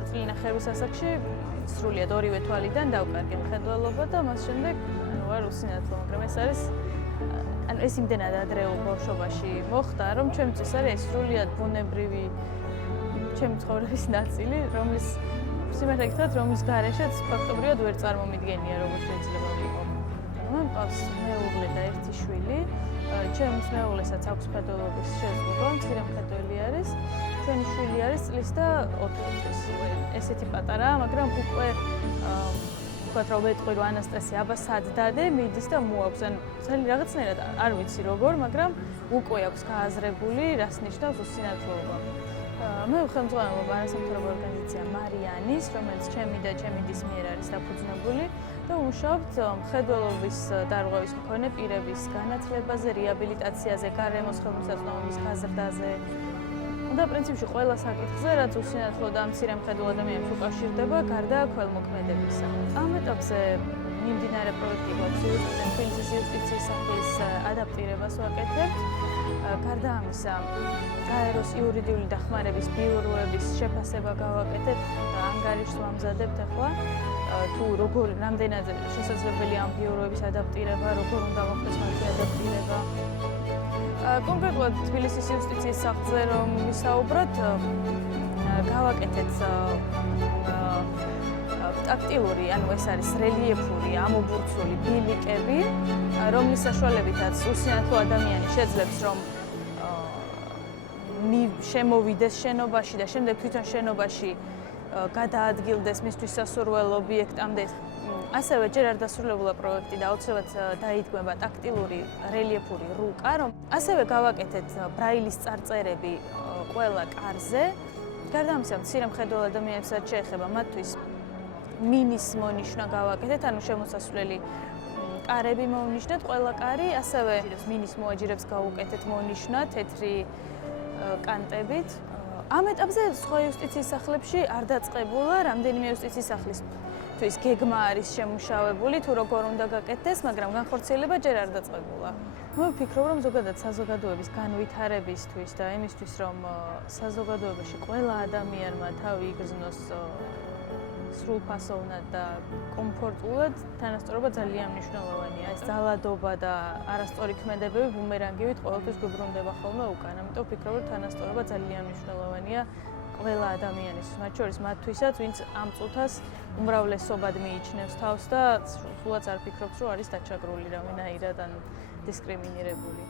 ორ წლინახევრის ასაკში სრულიად ორივე თვალიდან დავკარგე მხედველობა და მას შემდეგ ვარ უსინათლო, მაგრამ ეს არის ეს იმდენად ადრეულ ბავშვობაში მოხდა, რომ ჩემთვის არის სრულიად ბუნებრივი ჩემი ცხოვრების ნაწილი, რომლის სიმართლე გითხრათ, რომლის გარეშეც ფაქტობრივად ვერ წარმომიდგენია, როგორ შეიძლება ვიყო. მე მყავს მეუღლე და ერთი შვილი. ჩემს მეუღლესაც აქვს მხედველობის შეზღუდვა, მცირე მხედველი არის. ჩვენი შვილი არის წლის და 4 თვის. ესეთი პატარაა, მაგრამ უკვე ვთქვათ, რომ მეტყვი რომ ანასტასია, აბა სად დადე, მიდის და მოაქვს. ან ძალიან რაღაცნაირად არ ვიცი როგორ, მაგრამ უკვე აქვს გააზრებული, რას ნიშნავს უსინათლოება. მე ხელმძღვანელობ არასამთავრობო ორგანიზაცია მარიანის, რომელიც ჩემი და ჩემი დის მიერ არის დაფუძნებული და ვმუშაობთ მხედველობის დარღვევის მქონე პირების განათლებაზე, რეაბილიტაციაზე, გარემოს ხელმისაწვდომობის გაზრდაზე და პრინციპში ყველა საკითხზე, რაც უსინათლო და მცირე მხედველ ადამიანებს უკავშირდება, გარდა ქველმოქმედებისა. ამ ეტაპზე მიმდინარე პროექტი გვაქვს თბილისის იუსტიციის სახლის ადაპტირებას ვაკეთებთ. გარდა ამისა, გაეროს იურიდიული დახმარების ბიუროების შეფასება გავაკეთებთ და ანგარიშს ვამზადებთ ახლა. თუ როგორ რამდენად შესაძლებელია ამ ბიუროების ადაპტირება, როგორ უნდა მოხდეს მათი ადაპტირება. კონკრეტულად თბილისის იუსტიციის სახლზე რომ ვისაუბროთ, გავაკეთეთ ტაქტილური, ანუ ეს არის რელიეფური, ამობურცული ბილიკები, რომლის საშუალებითაც უსინათლო ადამიანი შეძლებს რომ შემოვიდეს შენობაში და შემდეგ თვითონ შენობაში გადაადგილდეს მისთვის სასურველ ობიექტამდე. ასევე ჯერ არ დასრულებულა პროექტი და აუცილებლად დაიდგმება ტაქტილური რელიეფური რუკა, რომ ასევე გავაკეთეთ ბრაილის წარწერები ყველა კარზე. გარდა ამისა, მცირე მხედველ ადამიანებსაც შეეხება მათთვის მინის მონიშნა გავაკეთეთ, ანუ შემოსასვლელი კარები მოვნიშნეთ ყველა კარი, ასევე მინის მოაჯირებს გავუკეთეთ მონიშნა თეთრი კანტებით. ამ ეტაპზე სხვა იუსტიციის სახლებში არ დაწყებულა, რამდენიმე იუსტიციის სახლისთვის გეგმა არის შემუშავებული, თუ როგორ უნდა გაკეთდეს, მაგრამ განხორციელება ჯერ არ დაწყებულა. მე ვფიქრობ, რომ ზოგადად საზოგადოების განვითარებისთვის და იმისთვის, რომ საზოგადოებაში ყველა ადამიანმა თავი იგრძნოს სრულფასოვნად და კომფორტულად, თანასწორობა ძალიან მნიშვნელოვანია. ეს ძალადობა და არასწორი ქმედებები ბუმერანგივით ყოველთვის გვიბრუნდება ხოლმე უკან. ამიტომ ვფიქრობ, რომ თანასწორობა ძალიან მნიშვნელოვანია ყველა ადამიანისთვის, მათ შორის მათთვისაც, ვინც ამ წუთას უმრავლესობად მიიჩნევს თავს და სულაც არ ფიქრობს, რომ არის დაჩაგრულირავინაირად ან დისკრიმინირებული.